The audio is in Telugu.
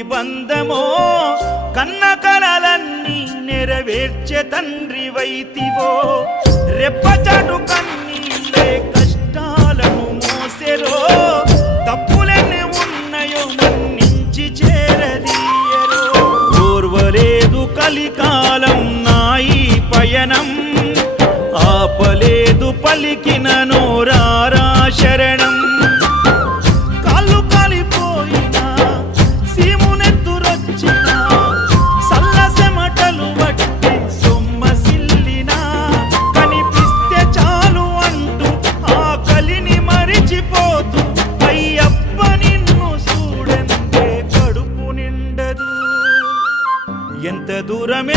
ఎంతటి బంధమో కన్న కలలన్నీ నెరవేర్చే తండ్రి వైతివో రెప్పచాటు కన్నీళ్ళే కష్టాలను మోసెరో తప్పులెన్ని ఉన్నాయో మన్నించి చేరదీయరో ఓర్వలేదు కలికాలం నాయి పయనం ఆపలేదు పలికిన నోరారా శరణం కాళ్ళు కాలిపోయినా సీమునెత్తురొచ్చినా సల్లసెమటలు వట్టి సొమ్మసిల్లినా కనిపిస్తే చాలు అంటూ ఆ కలిని మరిచిపోతూ అయ్యప్ప నిన్ను చూడంతే కడుపు నిండదు ఎంత దూరం